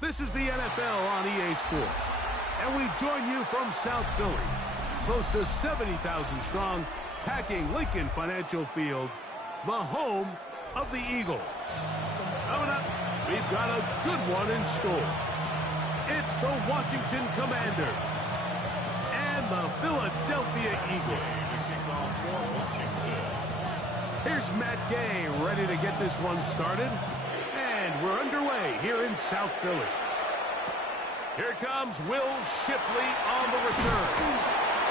This is the NFL on EA Sports, and we join you from South Philly, close to 70,000 strong, packing Lincoln Financial Field, the home of the Eagles. Coming up, we've got a good one in store. It's the Washington Commanders and the Philadelphia Eagles. Here's Matt Gay ready to get this one started. And we're underway here in South Philly. Here comes Will Shipley on the return.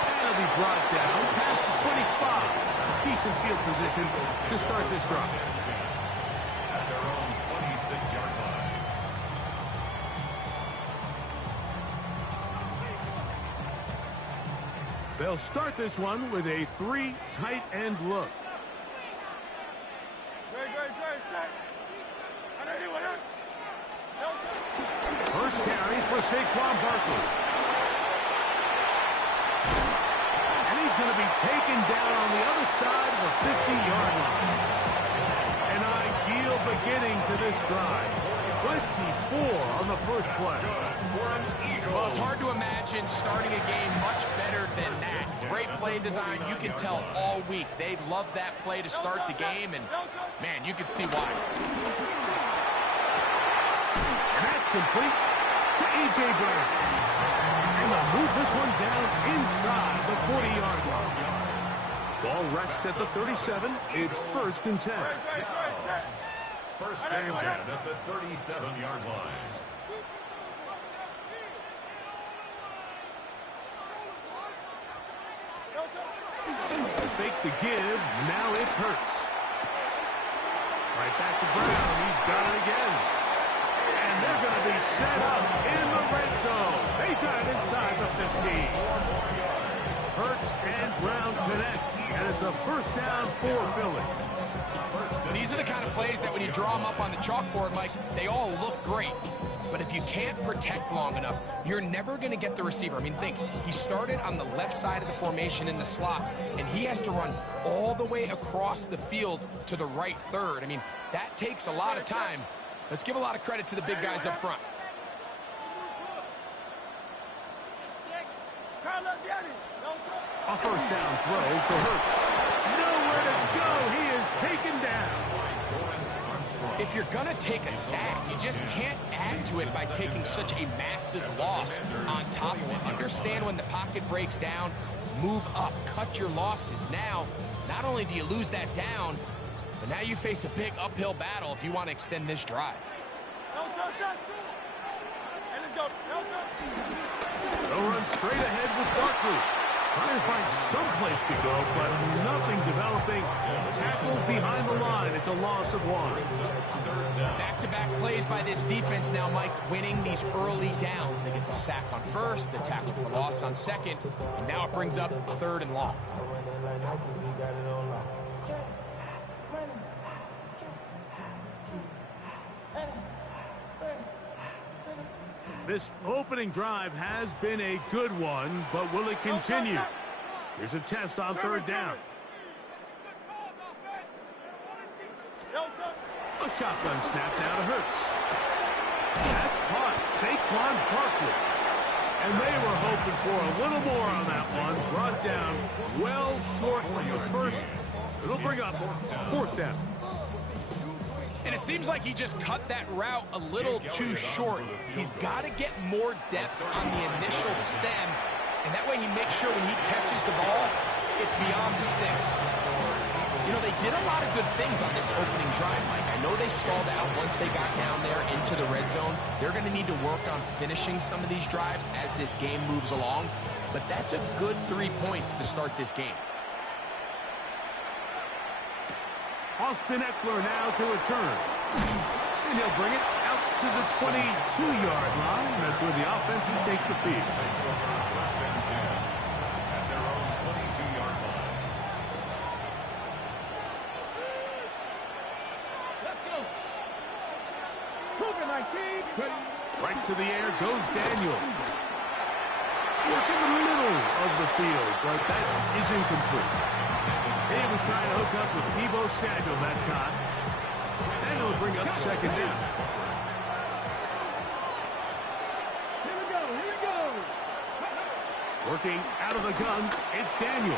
That'll be brought down past the 25. Decent field position to start this drive. At their own 26-yard line. They'll start this one with a 3 tight end look. First carry for Saquon Barkley. And he's going to be taken down on the other side of the 50-yard line. An ideal beginning to this drive. 24 on the first play. Well, it's hard to imagine starting a game much better than that. Great play design. You can tell all week they love that play to start the game, and, man, you can see why. And that's complete to A.J. Brown. And they'll move this one down inside the 40-yard line. Ball rests at the 37. It's 1st and 10. First and 10 at the 37-yard line. Fake the give. Now it's Hurts. Right back to Brown. He's got it again. And they're going to be set up in the red zone. They've got it inside the 15. Hurts and Brown connect. And it's a first down for Philly. These are the kind of plays that when you draw them up on the chalkboard, Mike, they all look great. But if you can't protect long enough, you're never going to get the receiver. I mean, think, he started on the left side of the formation in the slot, and he has to run all the way across the field to the right third. I mean, that takes a lot of time. Let's give a lot of credit to the big guys up front. A first down throw for Hurts. Nowhere to go. He is taken down. If you're going to take a sack, you just can't add to it by taking such a massive loss on top of it. Understand when the pocket breaks down, move up, cut your losses. Now, not only do you lose that down, but now you face a big uphill battle if you want to extend this drive. They'll run straight ahead with Barkley. Trying to find some place to go, but nothing developing. Tackled behind the line. It's a loss of 1. Back-to-back plays by this defense now, Mike, winning these early downs. They get the sack on first, the tackle for loss on second, and now it brings up 3rd and long. This opening drive has been a good one, but will it continue? Here's a test on 3rd down. A shotgun snap now to Hurts. That's caught. Saquon Barkley. And they were hoping for a little more on that one. Brought down well short of the first. It'll bring up 4th down. And it seems like he just cut that route a little too short. He's got to get more depth on the initial stem, and that way he makes sure when he catches the ball, it's beyond the sticks. You know, they did a lot of good things on this opening drive, Mike. I know they stalled out once they got down there into the red zone. They're going to need to work on finishing some of these drives as this game moves along, but that's a good 3 points to start this game. Austin Eckler now to return. And he'll bring it out to the 22-yard line. That's where the offense will take the field. First and 10 at their own 22-yard line. Let's go. Right to the air goes Daniels. Work in the middle of the field, but that is incomplete. He was trying to hook up with Deebo Samuel that time. And it'll bring up 2nd down. Working out of the gun, it's Daniel.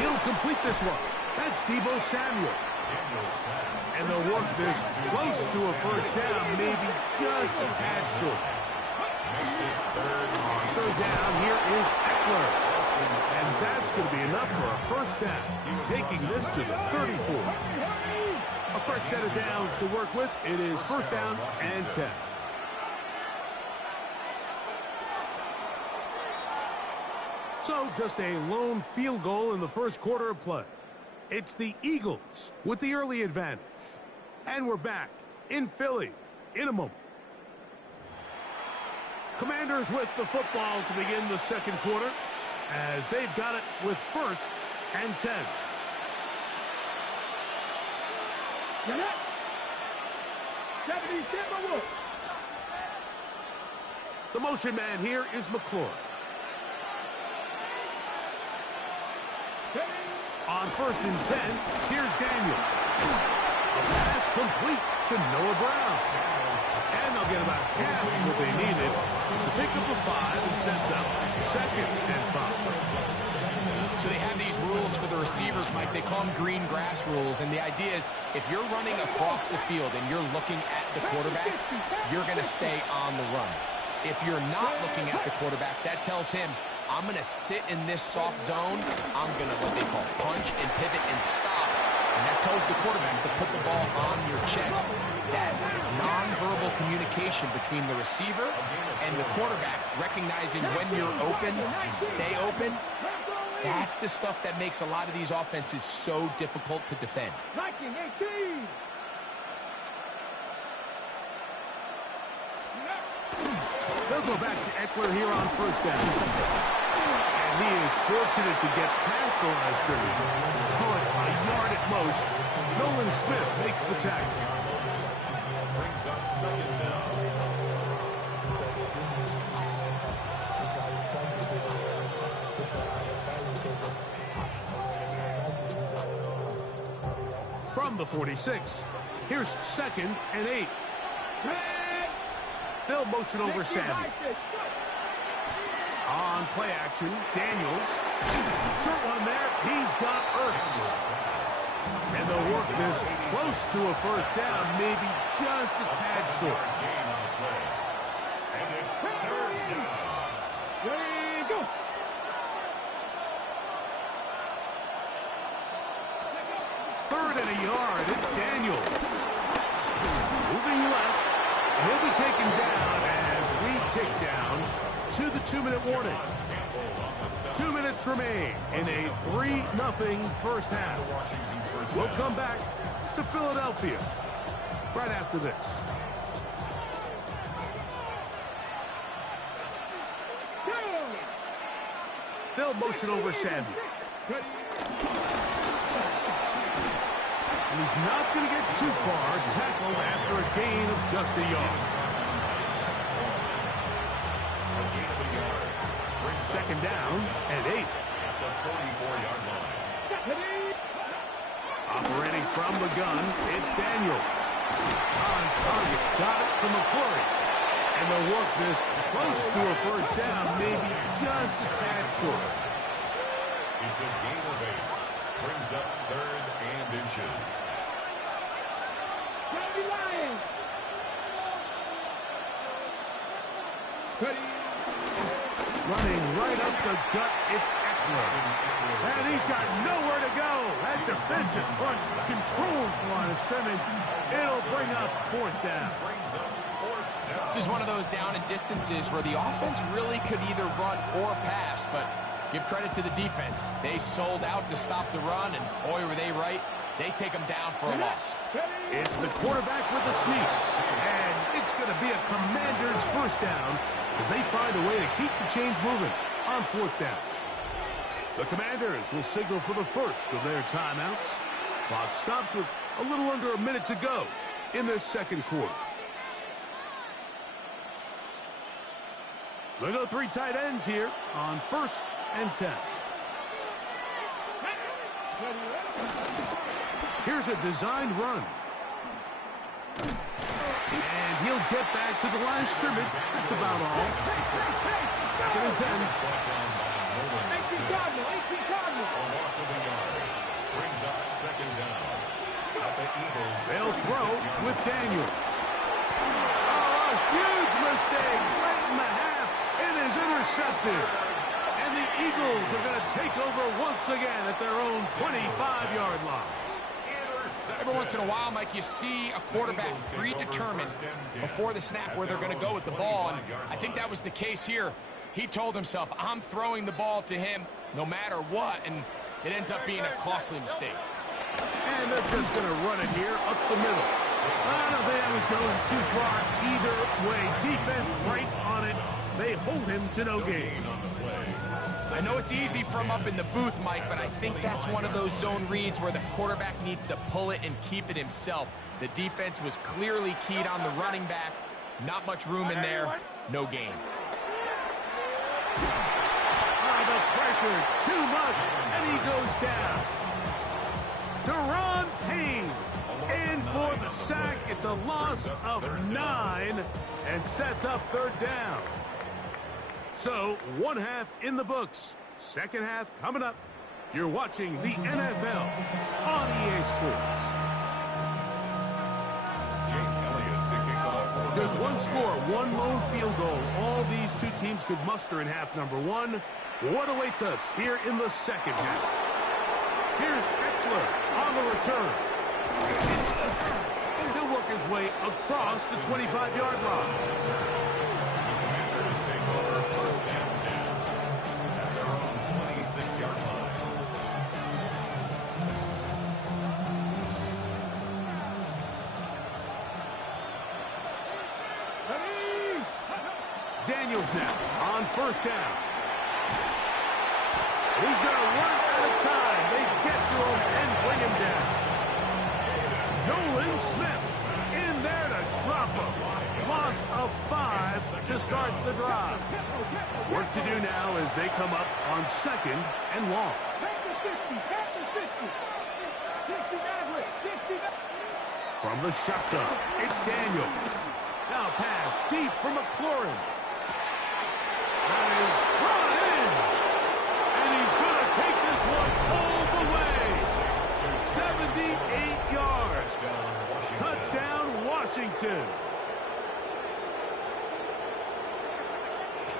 He'll complete this one. That's Deebo Samuel. And they'll work this close to a first down, maybe just a tad short. On third down, here is Eckler. And that's going to be enough for a first down, taking this to the 34. A fresh set of downs to work with. It is first down and 10. So just a lone field goal in the first quarter of play. It's the Eagles with the early advantage. And we're back in Philly in a moment. Commanders with the football to begin the second quarter as they've got it with first and 10. The motion man here is McClure. On first and 10, here's Daniel. A pass complete to Noah Brown. And they'll get about half what they needed to pick up a 5 and sets up second and 5. So they have these rules for the receivers, Mike. They call them green grass rules. And the idea is if you're running across the field and you're looking at the quarterback, you're going to stay on the run. If you're not looking at the quarterback, that tells him, I'm going to sit in this soft zone. I'm going to what they call punch and pivot and stop. And that tells the quarterback to put the ball on your chest. That nonverbal communication between the receiver and the quarterback, recognizing when you're open, stay open, that's the stuff that makes a lot of these offenses so difficult to defend. They'll go back to Eckler here on first down. And he is fortunate to get past the line of scrimmage. Call it a yard at most. Nolan Smith makes the tackle. Brings up second down. From the 46, here's second and 8. They'll motion over Samuel. On play action, Daniels. Short one there. He's got Ertz. And they'll work this close to a first down, maybe just a tad short. And it's third down. Third and a yard. It's Daniel. Moving left. He'll be taken down as we tick down to the 2-minute warning. 2 minutes remain in a 3-0 first half. We'll come back to Philadelphia right after this. They'll motion over Samuel. And he's not going to get too far, tackled after a gain of just a yard. Second down and 8. At the 44-yard line. Operating from the gun, it's Daniels. On target, got it to McClure. And they'll work this close to a first down, maybe just a tad short. It's a gain of 8. Brings up third and inches. Running right up the gut, it's Eckler. And he's got nowhere to go. That defensive front controls the line of scrimmage. It'll bring up fourth down. This is one of those down and distances where the offense really could either run or pass, but give credit to the defense. They sold out to stop the run, and boy, were they right. They take them down for a loss. It's the quarterback with the sneak, and it's going to be a Commander's first down as they find a way to keep the chains moving on fourth down. The Commanders will signal for the first of their timeouts. Clock stops with a little under a minute to go in this second quarter. They go 3 tight ends here on first and 10. Here's a designed run. And he'll get back to the line of scrimmage. That's about all. Second and 10. A loss of a yard. Brings up second down. At the Eagles. They'll throw with Daniels. Oh, a huge mistake right in the half. It is intercepted. And the Eagles are going to take over once again at their own 25-yard line. Every once in a while, Mike, you see a quarterback predetermined before the snap where they're going to go with the ball. And I think that was the case here. He told himself, I'm throwing the ball to him no matter what. And it ends up being a costly mistake. And they're just going to run it here up the middle. I don't think that was going too far either way. Defense right on it. They hold him to no gain. I know it's easy from up in the booth, Mike, but I think that's one of those zone reads where the quarterback needs to pull it and keep it himself. The defense was clearly keyed on the running back. Not much room in there. No gain. Oh, the pressure, too much, and he goes down. Deron Payne, and for the sack, it's a loss of 9, and sets up third down. So, one half in the books. Second half coming up. You're watching the NFL on EA Sports. Just one score, one lone field goal. All these two teams could muster in half number one. What awaits us here in the second half? Here's Eckler on the return. He'll work his way across the 25-yard line. First and 10 at their own 26-yard line. Daniels now on first down. He's going to run out of time. They get to him and bring him down. Nolan Smith in there to drop him. Loss of 5 to start the drive. Work to do now as they come up on second and long. From the shotgun, it's Daniels. Now pass deep for McLaurin. That is brought in. And he's going to take this one all the way. 78 yards. Touchdown, Washington.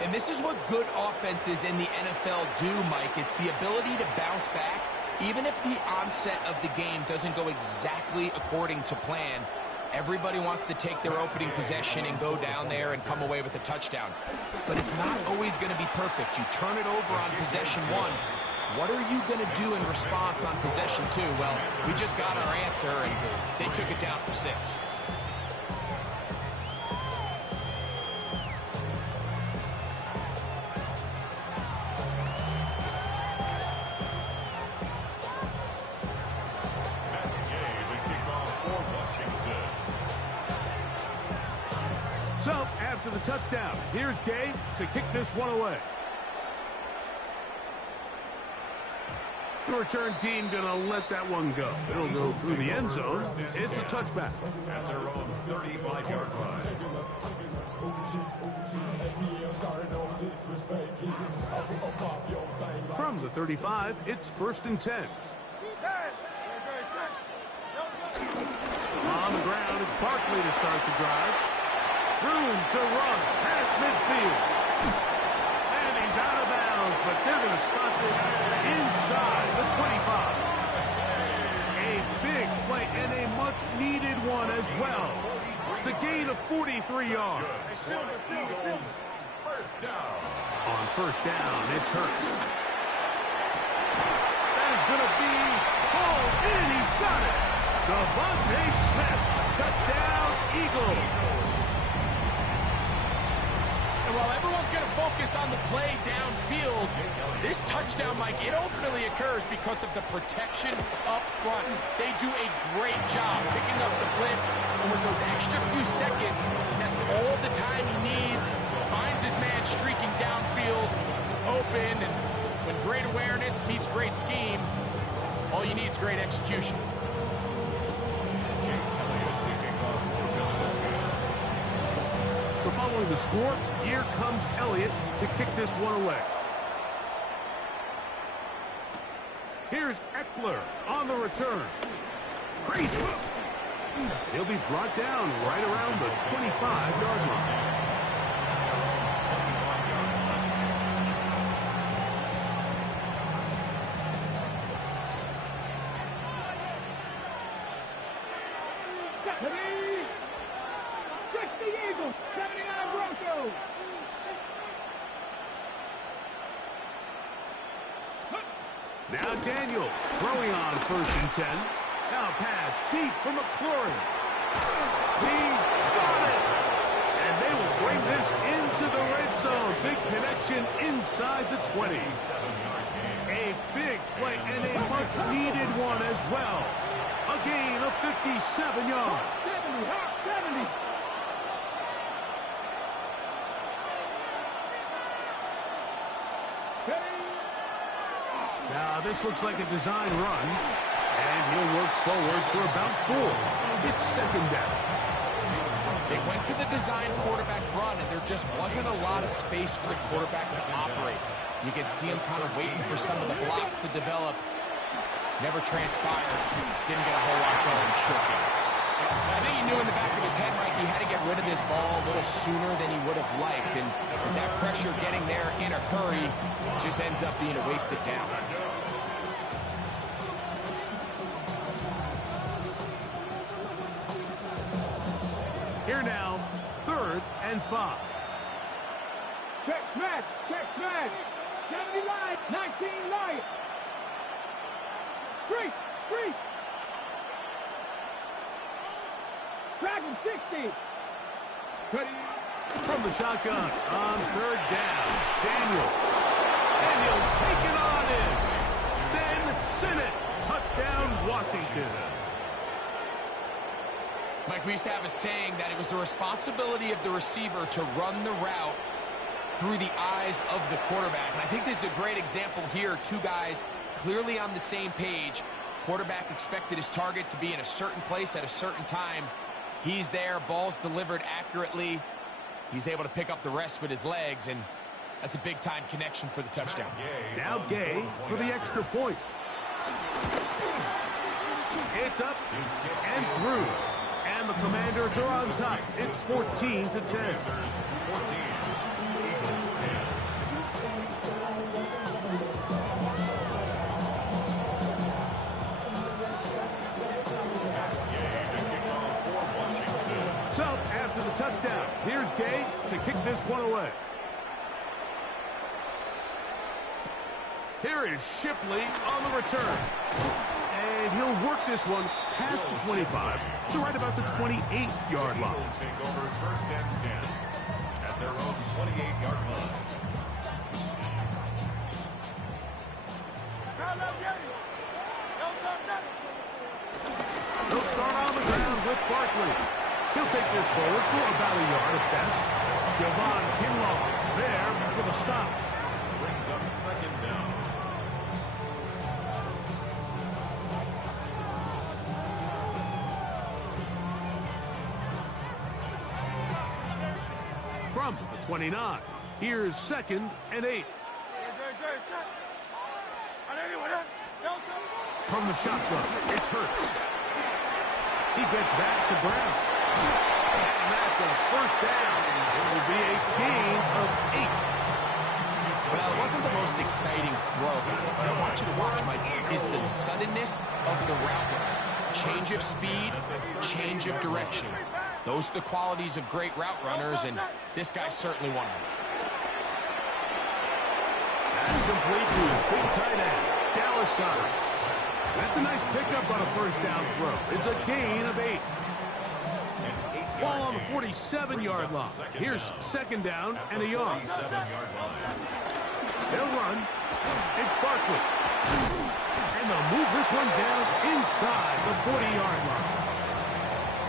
And this is what good offenses in the NFL do, Mike. It's the ability to bounce back, even if the onset of the game doesn't go exactly according to plan. Everybody wants to take their opening possession and go down there and come away with a touchdown. But it's not always going to be perfect. You turn it over on possession 1. What are you going to do in response on possession 2? Well, we just got our answer, and they took it down for 6. So, after the touchdown, here's Gabe to kick this one away. The return team going to let that one go. It'll go through the end zone. It's a touchback. At their own 35-yard line. From the 35, it's 1st and 10. On the ground, it's Barkley to start the drive. Room to run past midfield. And he's out of bounds, but they're going to spot this inside the 25. A big play and a much-needed one as well. It's a gain of 43 yards. First down. On first down, it's Hurts. That is going to be hauled in. He's got it. Devontae Smith. Touchdown, Eagles. While everyone's going to focus on the play downfield, this touchdown, Mike, it ultimately occurs because of the protection up front. They do a great job picking up the blitz, and with those extra few seconds, that's all the time he needs. Finds his man streaking downfield, open, and when great awareness meets great scheme, all you need is great execution. So following the score, here comes Elliott to kick this one away. Here's Eckler on the return. Crazy. He'll be brought down right around the 25-yard line. Now Daniel throwing on 1st and 10. Now pass deep for McLaurin. He's got it. And they will bring this into the red zone. Big connection inside the 20. A big play and a much-needed one as well. A gain of 57 yards. 70. Now, this looks like a design run, and he'll work forward for about 4. It's 2nd down. They went to the design quarterback run, and there just wasn't a lot of space for the quarterback to operate. You could see him kind of waiting for some of the blocks to develop. Never transpired. Didn't get a whole lot going short game. I think he knew in the back of his head, Mike, he had to get rid of this ball a little sooner than he would have liked. And with that pressure getting there in a hurry, it just ends up being a wasted down. Here now, 3rd and 5. Check smash. 70 line, 19 line. Street. Dragon 60. From the shotgun on 3rd down. Daniel. And he'll take it on in. Then send it. Touchdown, Washington. Mike, we used to have a saying that it was the responsibility of the receiver to run the route through the eyes of the quarterback. And I think this is a great example here. 2 guys clearly on the same page. Quarterback expected his target to be in a certain place at a certain time. He's there, ball's delivered accurately. He's able to pick up the rest with his legs, and that's a big-time connection for the touchdown. Now Gay for the extra point. It's up and through. And the Commanders are on top. It's 14-10. So, after the touchdown, here's Gay to kick this one away. Here is Shipley on the return. And he'll work this one past the 25 to right about the 28-yard line. Take over 1st and 10 at their own 28-yard line. He'll start on the ground with Barkley. He'll take this forward for about a yard at best. Javon Kinlaw there for the stop. Brings up 2nd down. From the 29, here's 2nd and 8. From the shotgun, it's Hurts. He gets that to Brown. And that's a 1st down. It will be a gain of 8. Well, it wasn't the most exciting throw, guys. What I want you to watch, Mike, is the suddenness of the route runner. Change of speed, change of direction. Those are the qualities of great route runners, and this guy's certainly one of them. That's complete to his big tight end, Dallas Goedert. That's a nice pickup on a 1st down throw. It's a gain of 8. Ball on the 47-yard line. Here's 2nd down and a yard. They'll run. It's Barkley. And they'll move this one down inside the 40-yard line.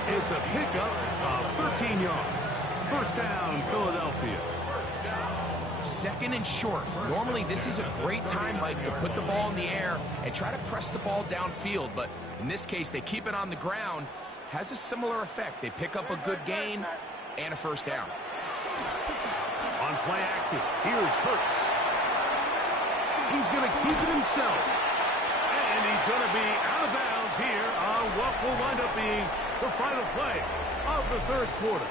It's a pickup of 13 yards. 1st down, Philadelphia. 2nd and short. Normally, this is a great time, Mike, to put the ball in the air and try to press the ball downfield. But in this case, they keep it on the ground. Has a similar effect. They pick up a good gain and a 1st down. On play action, here's Hurts. He's going to keep it himself. he's going to be out of bounds here on what will wind up being the final play of the third quarter.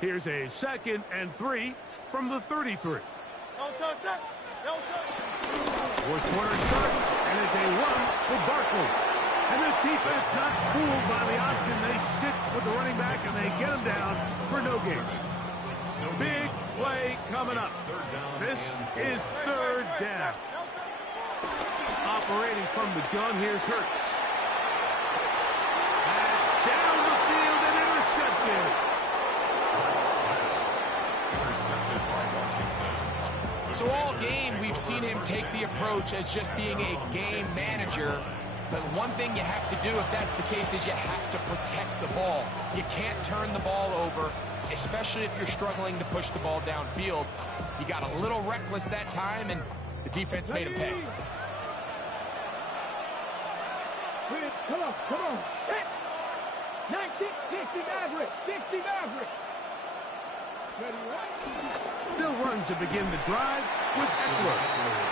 Here's a 2nd and 3 from the 33. Fourth quarter starts, and it's a run for Barkley. And this defense not fooled by the option. They stick with the running back, and they get him down for no gain. Big play coming up. This is third down. Operating from the gun, here's Hurts. That's down the field and intercepted. So all game, we've seen him take the approach as just being a game manager. But one thing you have to do if that's the case is you have to protect the ball. You can't turn the ball over, especially if you're struggling to push the ball downfield. He got a little reckless that time, and the defense made him pay. Come on. 19, 60 Maverick, 60 Maverick. They'll run to begin the drive with Eckler.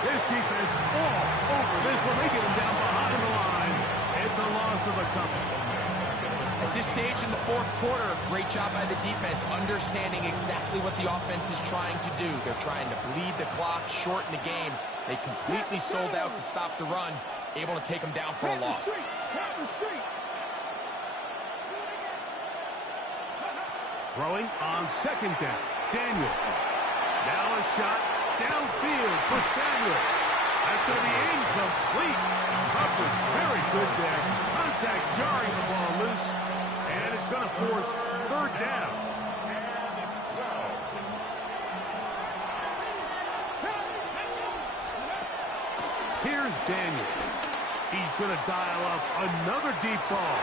This defense all over this one. They get him down behind the line. It's a loss of a couple. At this stage in the fourth quarter, great job by the defense, understanding exactly what the offense is trying to do. They're trying to bleed the clock, shorten the game. They completely sold out to stop the run, able to take them down for a loss. Throwing on 2nd down. Daniel. Now a shot downfield for Samuel. That's going to be incomplete. Coverage very good there. Contact jarring the ball loose. And it's going to force third down. Here's Daniel. He's going to dial up another deep ball.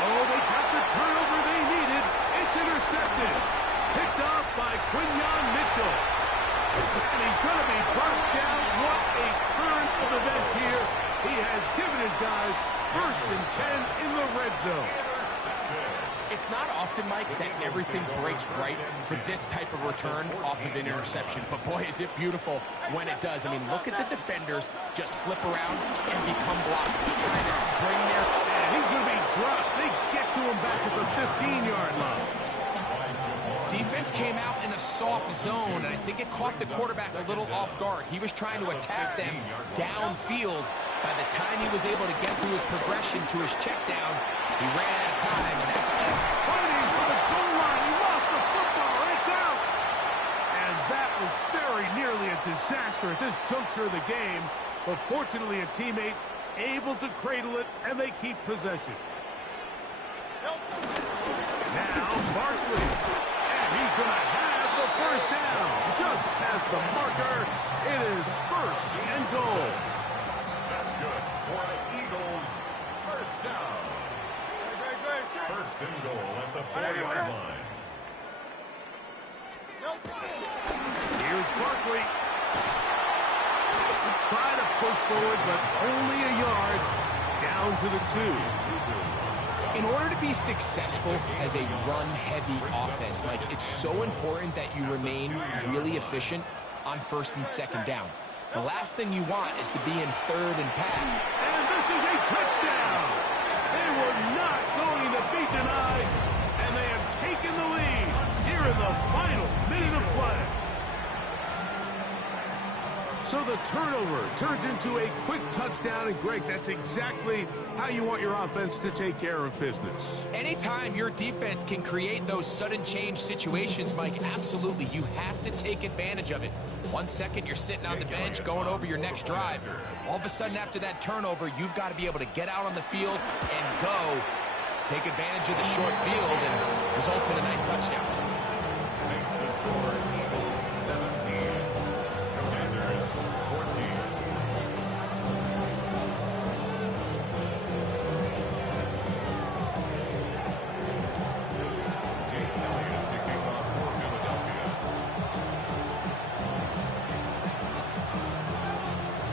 Oh, they got the turnover they needed. It's intercepted. Picked off by Quinyon Mitchell. And he's going to be brought down. What a turn of events here. He has given his guys 1st and 10 in the red zone. It's not often, Mike, that everything breaks right for this type of return off of an interception. But, boy, is it beautiful when it does. I mean, look at the defenders just flip around and become blocked. Trying to spring there. And he's going to be dropped. They get to him back at the 15-yard line. Defense came out in a soft zone, and I think it caught the quarterback a little off guard. He was trying to attack them downfield. By the time he was able to get through his progression to his check down, he ran out of time, and that's all. Fighting for the goal line. He lost the football. It's out. And that was very nearly a disaster at this juncture of the game. But fortunately, a teammate able to cradle it, and they keep possession. Now, Barkley. And he's going to have the first down. Just past the marker. It is 1st and goal. That's good for the Eagles. First down. 1st and goal at the 40-yard line. Here's Barkley. Try to push forward, but only a yard. Down to the 2. In order to be successful as a run-heavy offense, Mike, it's so important that you remain really efficient on 1st and 2nd down. The last thing you want is to be in 3rd and pass. And this is a touchdown. They were not going to be denied, and they have taken the lead here in the final minute of play. So the turnover turns into a quick touchdown, and Greg, that's exactly how you want your offense to take care of business. Anytime your defense can create those sudden change situations, Mike, absolutely, you have to take advantage of it. 1 second, you're sitting on the bench going over your next drive. All of a sudden, after that turnover, you've got to be able to get out on the field and go. Take advantage of the short field, and results in a nice touchdown. Makes the score Eagles 17. Commanders 14. Jake Elliott to kick off for Philadelphia.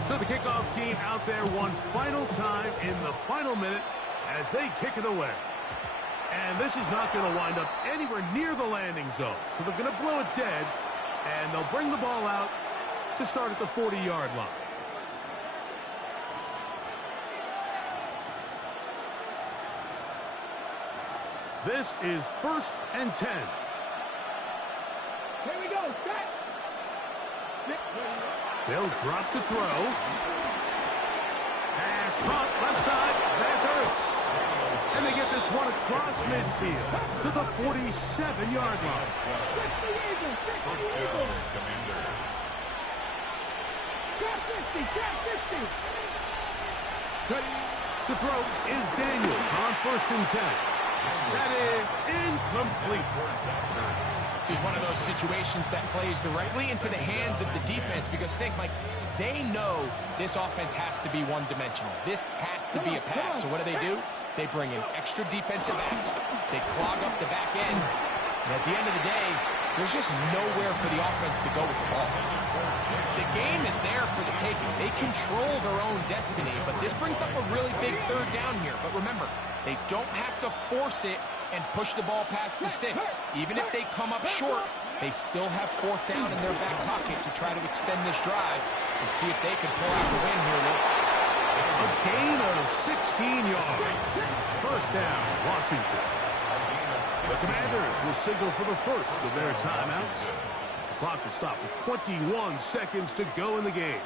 So the kickoff team out there one final time in the final minute as they kick it away. And this is not going to wind up anywhere near the landing zone. So they're going to blow it dead And they'll bring the ball out to start at the 40-yard line. This is 1st and 10. Here we go. Set. They'll drop to throw. Pass caught left side. That's Ertz. And they get this one across midfield to the 47-yard line. First down, Commanders. Trap 50. Trap 50. To throw is Daniels on 1st and 10. That is incomplete. This is one of those situations that plays directly into the hands of the defense because think, Mike, they know this offense has to be one-dimensional. This has to be a pass. So what do? They bring in extra defensive backs. They clog up the back end. And at the end of the day, there's just nowhere for the offense to go with the ball. The game is there for the taking. They control their own destiny, but this brings up a really big 3rd down here. But remember, they don't have to force it and push the ball past the sticks. Even if they come up short, they still have 4th down in their back pocket to try to extend this drive and see if they can pull out the win here. A gain of 16 yards. 1st down, Washington. The Commanders will signal for the first of their timeouts. The clock will stop with 21 seconds to go in the game.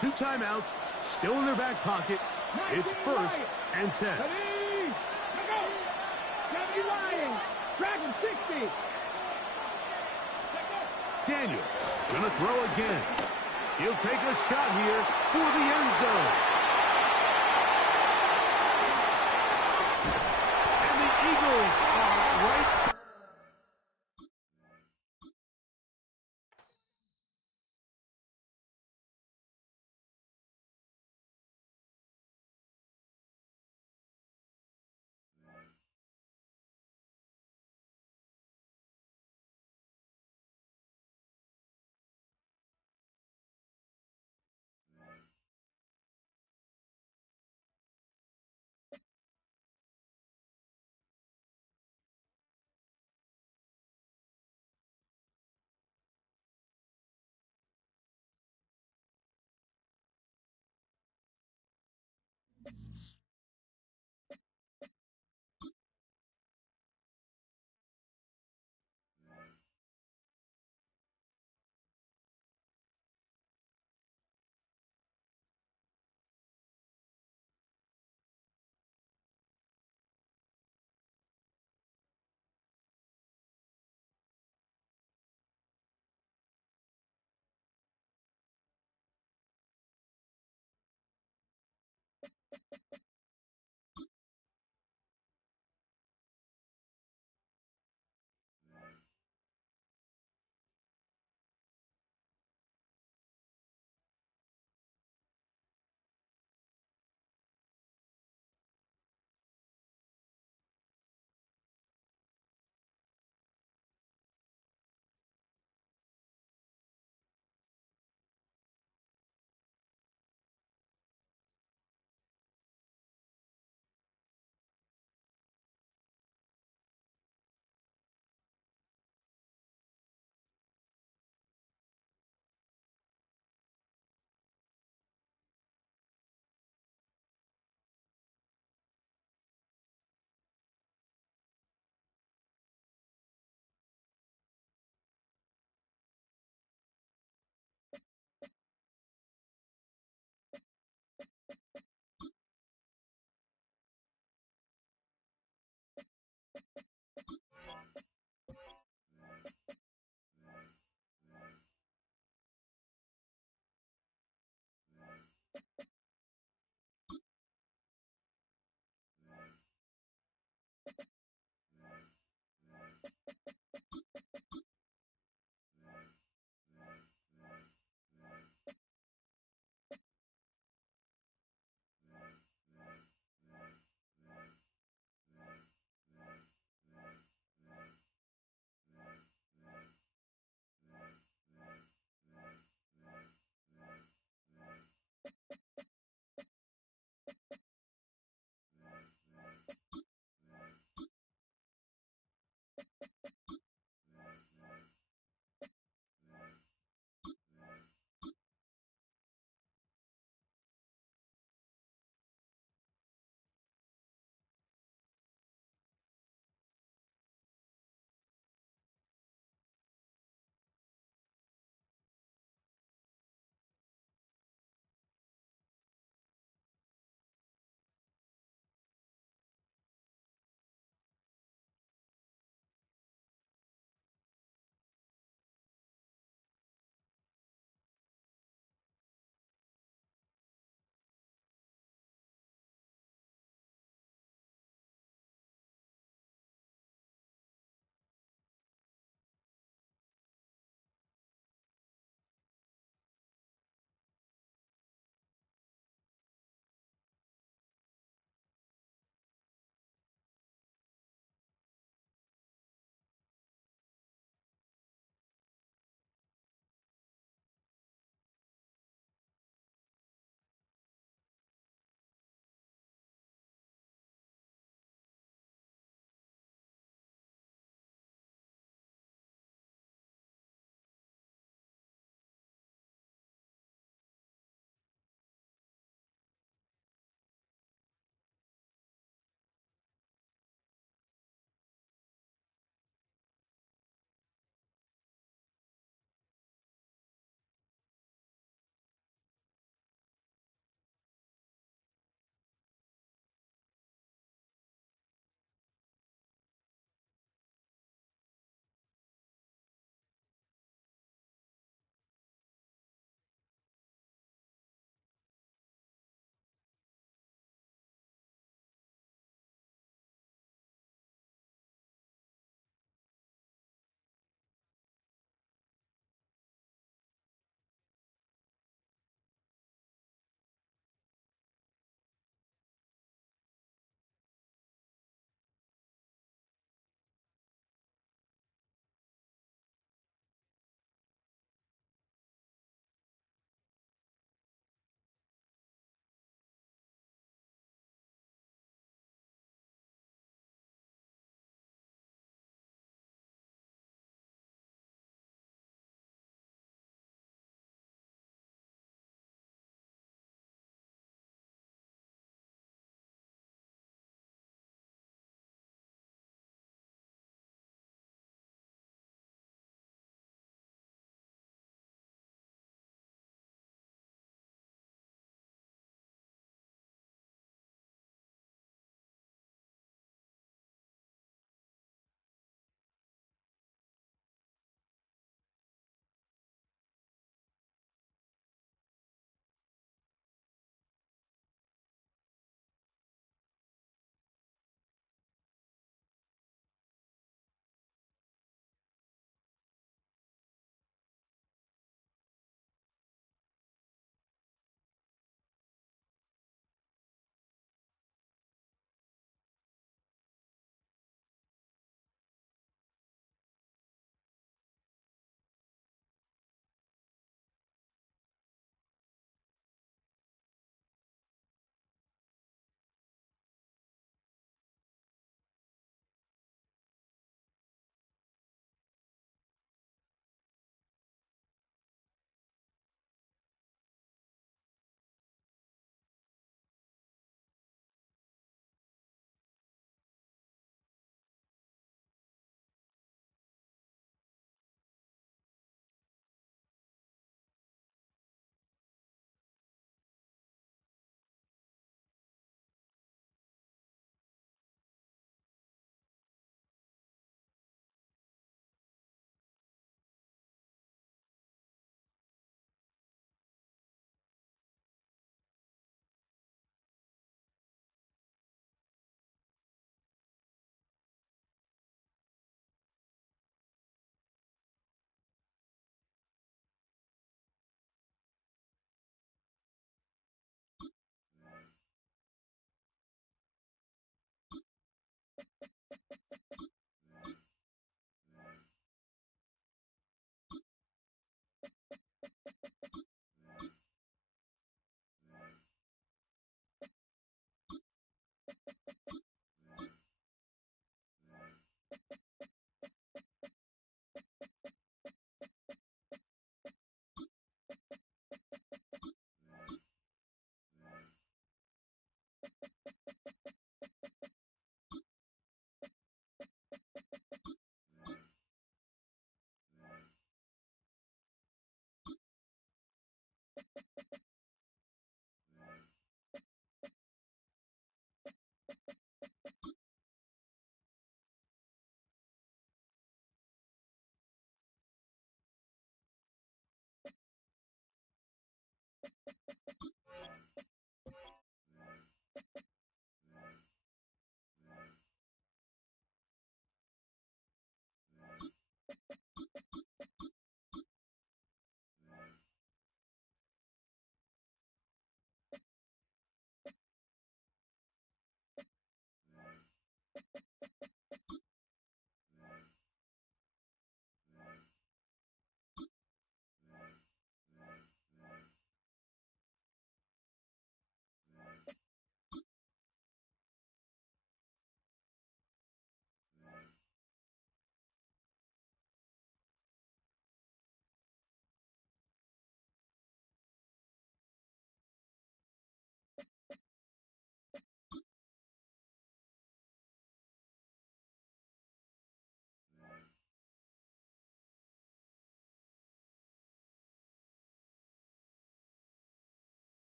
Two timeouts still in their back pocket. It's 1st and 10. Ready? Go. 70 Lions. Dragon 60. Daniels gonna throw again. He'll take a shot here for the end zone. And the Eagles are right.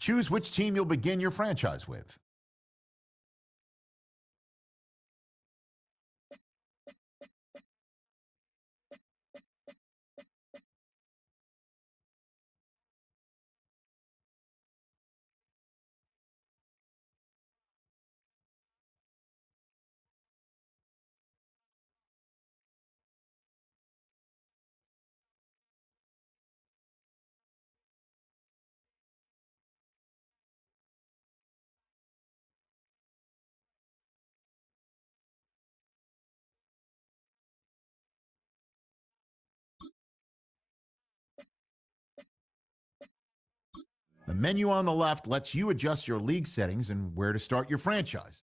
Choose which team you'll begin your franchise with. The menu on the left lets you adjust your league settings and where to start your franchise.